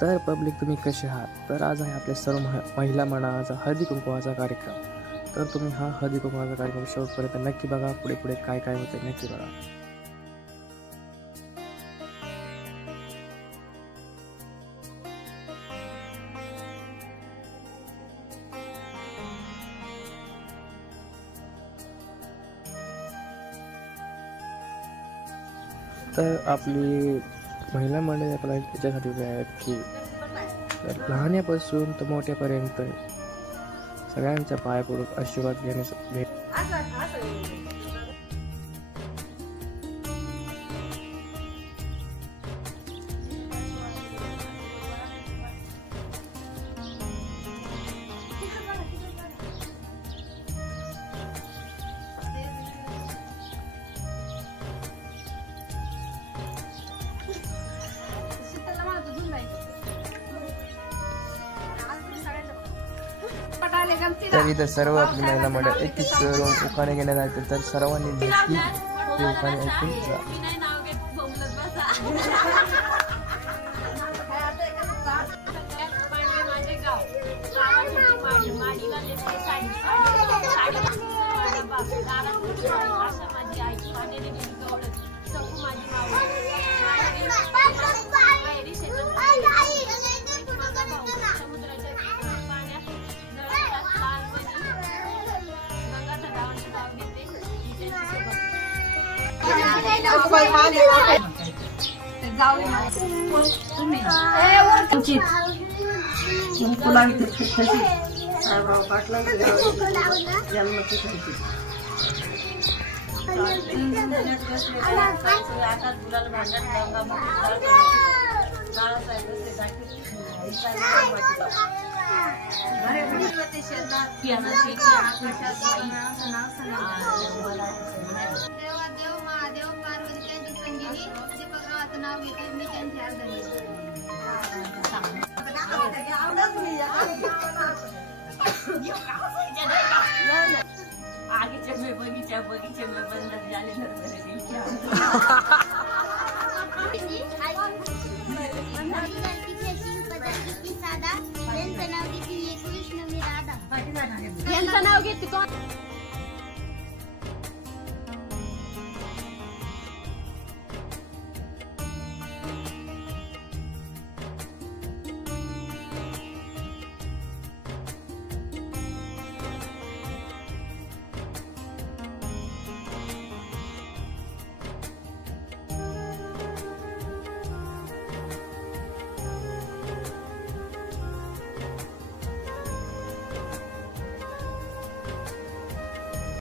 तर पब्लिक तुम्ही कसे आहात? तर आज आहे आपल्या सर्व महिला मंडळाचा हळदी कुंकवाचा कार्यक्रम. तर तुम्ही हा हळदी कुंकवाचा कार्यक्रम शेवटपर्यंत नक्की बघा. पुढे पुढे काय काय होतं नक्की बघा. तर आपली महिला मंडळी आपल्याला त्याच्यासाठी उभे आहेत की तर लहान्यापासून तर मोठ्यापर्यंत सगळ्यांच्या पाया पडून आशीर्वाद घेण्यासाठी तर इथं सर्व आपली महिला मंडळ एक करून उखाणे घेण्यात आले. तर सर्वांनी नक्की ते उखाणे ऐकून जा. बगीचे में बंदर जाले नाव घेते कोण?